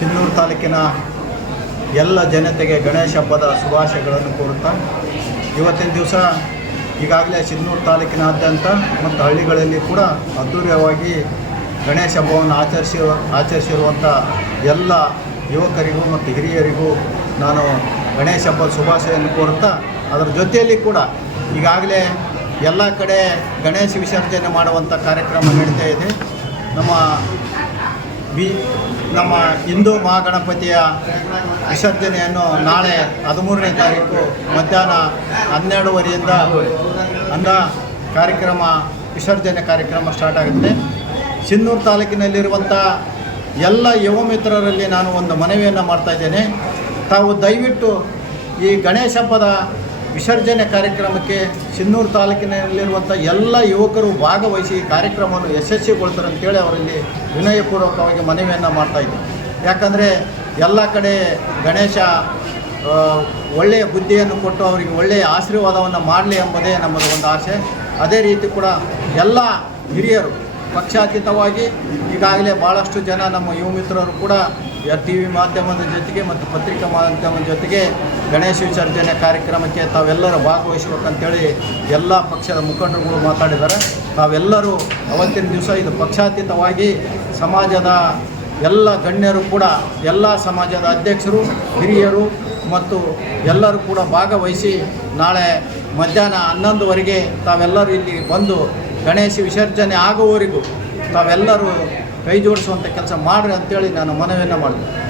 ಸಿನ್ನೂರು ತಾಲೂಕಿನ ಎಲ್ಲ ಜನತೆಗೆ ಗಣೇಶ ಹಬ್ಬದ ಶುಭಾಶಯಗಳನ್ನು ಕೋರುತ್ತಾ, ಇವತ್ತಿನ ದಿವಸ ಈಗಾಗಲೇ ಸಿನ್ನೂರು ತಾಲೂಕಿನಾದ್ಯಂತ ಮತ್ತು ಹಳ್ಳಿಗಳಲ್ಲಿ ಕೂಡ ಅದ್ಧೂರಿಯವಾಗಿ ಗಣೇಶ ಹಬ್ಬವನ್ನು ಆಚರಿಸಿ ಆಚರಿಸಿರುವಂಥ ಎಲ್ಲ ಯುವಕರಿಗೂ ಮತ್ತು ಹಿರಿಯರಿಗೂ ನಾನು ಗಣೇಶ ಹಬ್ಬದ ಶುಭಾಶಯನ್ನು ಕೋರುತ್ತಾ, ಅದರ ಜೊತೆಯಲ್ಲಿ ಕೂಡ ಈಗಾಗಲೇ ಎಲ್ಲ ಕಡೆ ಗಣೇಶ ವಿಸರ್ಜನೆ ಮಾಡುವಂಥ ಕಾರ್ಯಕ್ರಮ ನಡೀತಾ ಇದೆ. ನಮ್ಮ ಬಿ ನಮ್ಮ ಹಿಂದೂ ಮಹಾಗಣಪತಿಯ ವಿಸರ್ಜನೆಯನ್ನು ನಾಳೆ ಹದಿಮೂರನೇ ತಾರೀಕು ಮಧ್ಯಾಹ್ನ ಹನ್ನೆರಡುವರೆಯಿಂದ ಅಂದ ಕಾರ್ಯಕ್ರಮ, ವಿಸರ್ಜನೆ ಕಾರ್ಯಕ್ರಮ ಸ್ಟಾರ್ಟ್ ಆಗುತ್ತೆ. ಸಿನ್ನೂರು ತಾಲೂಕಿನಲ್ಲಿರುವಂಥ ಎಲ್ಲ ಯುವ ಮಿತ್ರರಲ್ಲಿ ನಾನು ಒಂದು ಮನವಿಯನ್ನು ಮಾಡ್ತಾ ಇದ್ದೇನೆ. ತಾವು ದಯವಿಟ್ಟು ಈ ಗಣೇಶ ಹಬ್ಬದ ವಿಸರ್ಜನೆ ಕಾರ್ಯಕ್ರಮಕ್ಕೆ ಸಿನ್ನೂರು ತಾಲೂಕಿನಲ್ಲಿರುವಂಥ ಎಲ್ಲ ಯುವಕರು ಭಾಗವಹಿಸಿ ಈ ಕಾರ್ಯಕ್ರಮವನ್ನು ಯಶಸ್ವಿಗೊಳ್ತಾರೆ ಅಂತೇಳಿ ಅವರಲ್ಲಿ ವಿನಯಪೂರ್ವಕವಾಗಿ ಮನವಿಯನ್ನು ಮಾಡ್ತಾ ಇದ್ದೀನಿ ಯಾಕಂದರೆ ಎಲ್ಲ ಕಡೆ ಗಣೇಶ ಒಳ್ಳೆಯ ಬುದ್ಧಿಯನ್ನು ಕೊಟ್ಟು ಅವರಿಗೆ ಒಳ್ಳೆಯ ಆಶೀರ್ವಾದವನ್ನು ಮಾಡಲಿ ಎಂಬುದೇ ನಮ್ಮದು ಒಂದು ಆಸೆ. ಅದೇ ರೀತಿ ಕೂಡ ಎಲ್ಲ ಹಿರಿಯರು ಪಕ್ಷಾತೀತವಾಗಿ ಈಗಾಗಲೇ ಭಾಳಷ್ಟು ಜನ ನಮ್ಮ ಯುವ ಮಿತ್ರರು ಕೂಡ ಟಿ ವಿ ಮಾಧ್ಯಮದ ಜೊತೆಗೆ ಮತ್ತು ಪತ್ರಿಕಾ ಮಾಧ್ಯಮದ ಜೊತೆಗೆ ಗಣೇಶ ವಿಸರ್ಜನೆ ಕಾರ್ಯಕ್ರಮಕ್ಕೆ ತಾವೆಲ್ಲರೂ ಭಾಗವಹಿಸಬೇಕಂತೇಳಿ ಎಲ್ಲ ಪಕ್ಷದ ಮುಖಂಡರುಗಳು ಮಾತಾಡಿದ್ದಾರೆ. ತಾವೆಲ್ಲರೂ ಅವತ್ತಿನ ದಿವಸ ಇದು ಪಕ್ಷಾತೀತವಾಗಿ ಸಮಾಜದ ಎಲ್ಲ ಗಣ್ಯರು ಕೂಡ, ಎಲ್ಲ ಸಮಾಜದ ಅಧ್ಯಕ್ಷರು, ಹಿರಿಯರು ಮತ್ತು ಎಲ್ಲರೂ ಕೂಡ ಭಾಗವಹಿಸಿ ನಾಳೆ ಮಧ್ಯಾಹ್ನ ಹನ್ನೊಂದುವರೆಗೆ ತಾವೆಲ್ಲರೂ ಇಲ್ಲಿ ಬಂದು ಗಣೇಶ ವಿಸರ್ಜನೆ ಆಗುವವರೆಗೂ ತಾವೆಲ್ಲರೂ ಕೈ ಜೋಡಿಸುವಂಥ ಕೆಲಸ ಮಾಡ್ರಿ ಅಂತೇಳಿ ನಾನು ಮನವಿಯನ್ನು ಮಾಡಿದೆ